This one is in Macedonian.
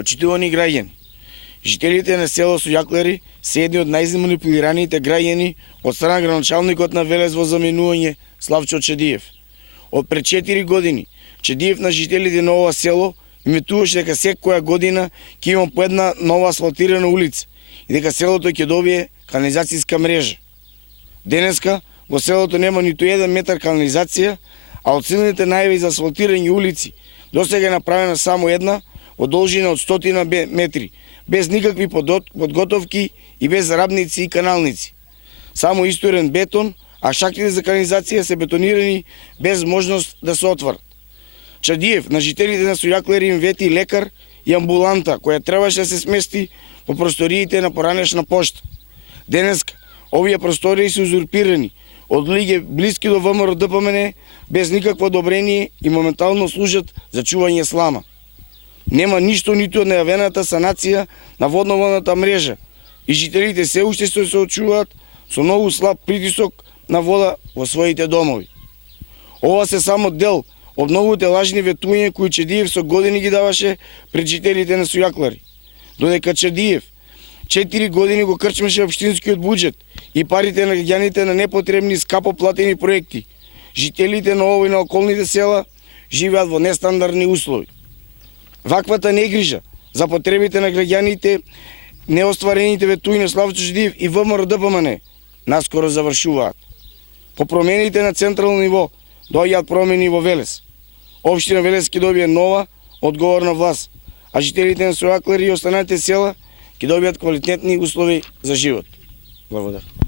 Почитувани граѓани, жителите на село Сојаклари се едни од најзаманипулираните граѓани од страна градоначалникот на Велес во заминување Славчо Чедиев. Од пред 4 години Чедиев на жителите на ова село иметуваше дека секоја година ќе има по една нова асфалтирана улица и дека селото ќе добие канализацијска мрежа. Денеска во селото нема ниту 1 метар канализација, а од силните најави за асфалтирање улици досега е направена само една од должина од 100 метри, без никакви подготовки и без рабници и каналници. Само истурен бетон, а шахтите за канализација се бетонирани без можност да се отворат. Чедиев на жителите на Сојаклари им вети лекар и амбуланта која требаше да се смести во просториите на поранешна пошта. Денеска овие простории се узурпирани од луѓе блиски до ВМРО ДПМН без никакво одобрение и моментално служат за чување слама. Нема ништо ниту од најавената санација на водноводната мрежа и жителите се уште се соочуваат со многу слаб притисок на вода во своите домови. Ова се само дел од многуте лажни ветувања кои Чедиев со години ги даваше пред жителите на Сојаклари. Додека Чедиев 4 години го крчмеше општинскиот буџет и парите на граѓаните на непотребни скапо платени проекти, жителите на овој на околните села живеат во нестандардни услови. Ваквата негрижа за потребите на граѓаните, неостварените ветувања Славчо Чедиев и ВМРО ДПМН наскоро завршуваат. По промените на централно ниво доаѓаат промени во Велес. Општина Велес ќе добие нова одговорна власт, а жителите на Сојаклари и останатите села ќе добијат квалитетни услови за живот. Благодарам.